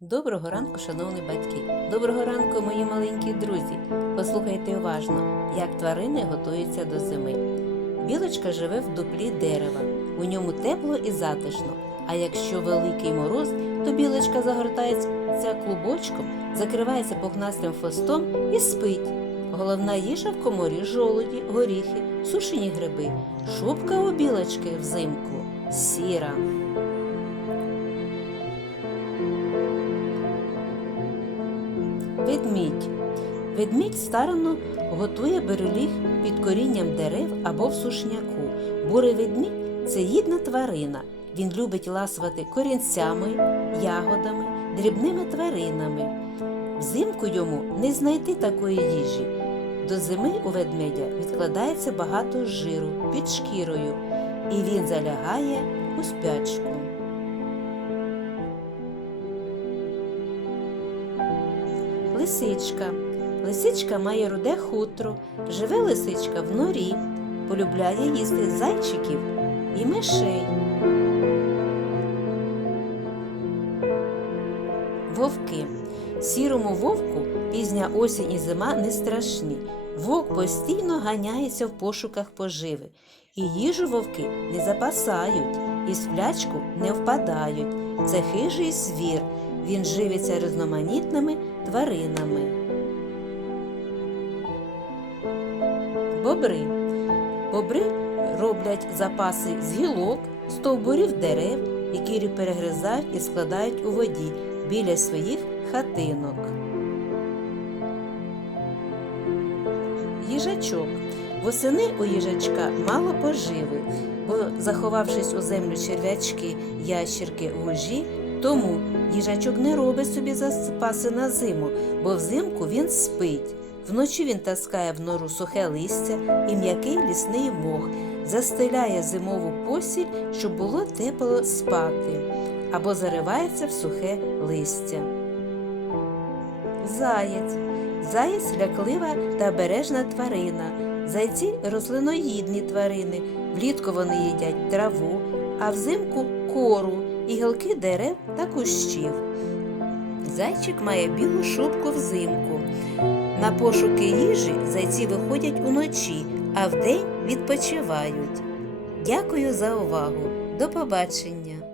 Доброго ранку, шановні батьки! Доброго ранку, мої маленькі друзі! Послухайте уважно, як тварини готуються до зими. Білочка живе в дуплі дерева. У ньому тепло і затишно. А якщо великий мороз, то білочка загортається клубочком, закривається пухнастим хвостом і спить. Головна їжа в коморі жолуді, горіхи, сушені гриби. Шубка у білочки взимку сіра. Ведмідь. Ведмідь старано готує береліг під корінням дерев або в сушняку. Бурий ведмідь це їдна тварина. Він любить ласувати корінцями, ягодами, дрібними тваринами. Взимку йому не знайти такої їжі. До зими у ведмедя відкладається багато жиру під шкірою, і він залягає у спячку. Лисичка. Лисичка має руде хутро. Живе лисичка в норі, полюбляє їсти зайчиків і мишей. Вовки. Сірому вовку пізня осінь і зима не страшні. Вовк постійно ганяється в пошуках поживи. І їжу вовки не запасають, і сплячку не впадають. Це хижий звір. Він живиться різноманітними тваринами. Бобри. Бобри роблять запаси з гілок, стовбурів дерев, які перегризають і складають у воді біля своїх хатинок. Їжачок. Восени у їжачка мало поживи, бо, заховавшись у землю черв'ячки, ящірки, вужі, тому їжачок не робить собі запаси на зиму, бо взимку він спить. Вночі він таскає в нору сухе листя і м'який лісний мох, застеляє зимову посіль, щоб було тепло спати, або заривається в сухе листя. Заєць. Заєць ляклива та бережна тварина. Зайці рослиноїдні тварини. Влітку вони їдять траву, а взимку кору і гілки дерев та кущів. Зайчик має білу шубку взимку. На пошуки їжі зайці виходять уночі, а вдень відпочивають. Дякую за увагу. До побачення!